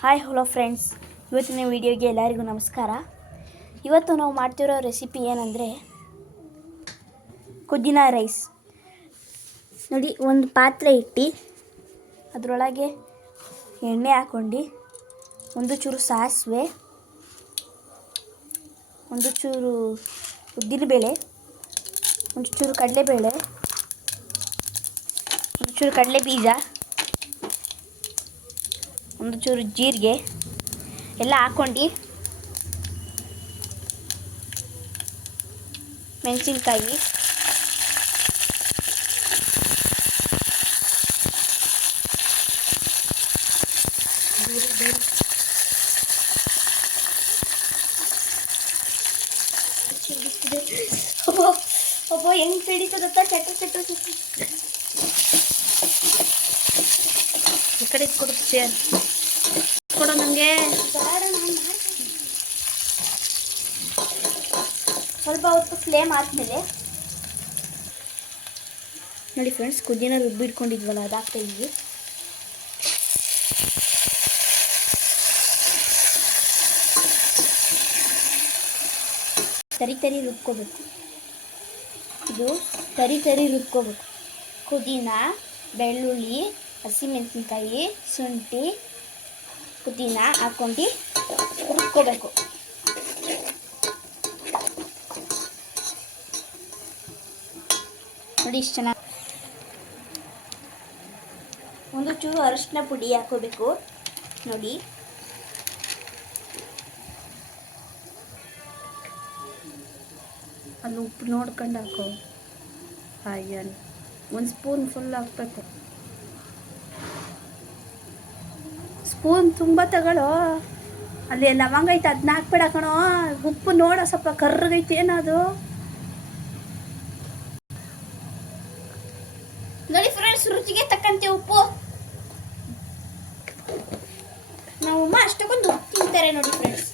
Hi hello friends, ಇವತ್ತಿನ ವಿಡಿಯೋಗೆ ಎಲ್ಲರಿಗೂ ನಮಸ್ಕಾರ. ಇವತ್ತು ನಾವು ಮಾಡ್ತಿರೋ ರೆಸಿಪಿ ಏನಂದರೆ ಪುದೀನ ರೈಸ್. ನೋಡಿ, ಒಂದು ಪಾತ್ರೆ ಇಟ್ಟು ಅದರೊಳಗೆ ಎಣ್ಣೆ ಹಾಕ್ಕೊಂಡು ಒಂದು ಚೂರು ಸಾಸಿವೆ, ಒಂದು ಚೂರು ಉದ್ದಿನಬೇಳೆ, ಒಂದು ಚೂರು ಕಡಲೆಬೇಳೆ, ಒಂದು ಚೂರು ಕಡಲೆ ಬೀಜ, ಒಂದು ಚೂರು ಜೀರಿಗೆ ಎಲ್ಲ ಹಾಕ್ಕೊಂಡು ಮೆಣಸಿನ್ಕಾಯಿ, ಒಬ್ಬ ಹೆಂಗೆ ಸಿಡಿತದತ್ತ ಚಟ್ಟ ಈ ಕಡೆ ಕೊಡುತ್ತೆ ಕೊಡೋ ನನಗೆ. ಸ್ವಲ್ಪ ಹೊತ್ತು ಫ್ಲೇಮ್ ಆದಮೇಲೆ ನೋಡಿ ಫ್ರೆಂಡ್ಸ್, ಪುದೀನ ರುಬ್ಬಿಟ್ಕೊಂಡಿದ್ವಲ್ಲ ಅದು ಹಾಕ್ತಾ ಇದ್ವಿ. ತರಿ ರುಬ್ಕೋಬೇಕು. ಇದು ತರಿ ರುಬ್ಕೋಬೇಕು. ಪುದೀನ, ಬೆಳ್ಳುಳ್ಳಿ, ಹಸಿಮೆಣಸಿನ್ಕಾಯಿ, ಶುಂಠಿ, ಪುದೀನ ಹಾಕ್ಕೊಂಡು ರುಬ್ಕೋಬೇಕು. ನೋಡಿ ಇಷ್ಟು ಚೆನ್ನಾಗಿ. ಒಂದು ಚೂರು ಅರಿಶಿನ ಪುಡಿ ಹಾಕೋಬೇಕು. ನೋಡಿ, ಅಲ್ಲಿ ಉಪ್ಪು ನೋಡ್ಕೊಂಡು ಹಾಕೋ. ಅಯ್ಯ, ಒಂದು ಸ್ಪೂನ್ ಫುಲ್ ಹಾಕ್ಬೇಕು. ಸ್ಪೂನ್ ತುಂಬ ತಗೊಳ್ಳೋ. ಅಲ್ಲಿ ಲವಂಗ ಐತೆ, ಅದನ್ನ ಹಾಕ್ಬೇಡ ಕಣೋ. ಉಪ್ಪು ನೋಡೋ, ಸ್ವಲ್ಪ ಕರ್ರಗೈತೆ ಏನದು. ನೋಡಿ ಫ್ರೆಂಡ್ಸ್, ರುಚಿಗೆ ತಕ್ಕಂತೆ ಉಪ್ಪು. ನಮ್ಮಮ್ಮ ಅಷ್ಟಕ್ಕೊಂದು ಉಪ್ಪು ತಿಂತಾರೆ ನೋಡಿ friends.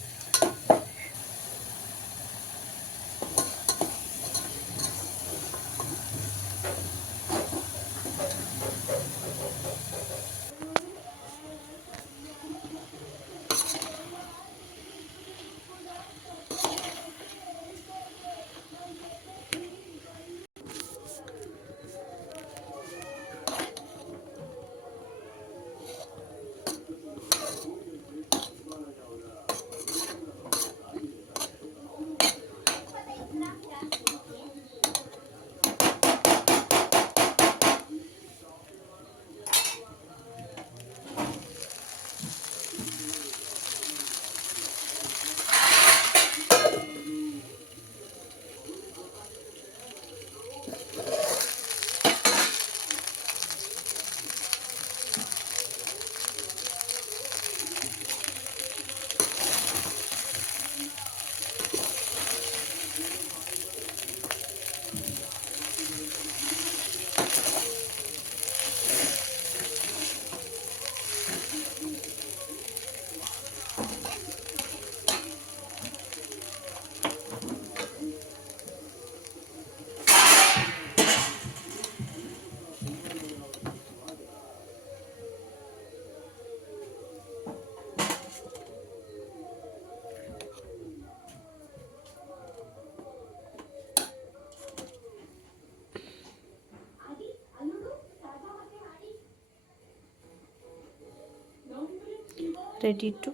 Ready to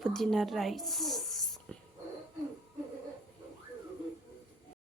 pudina rice.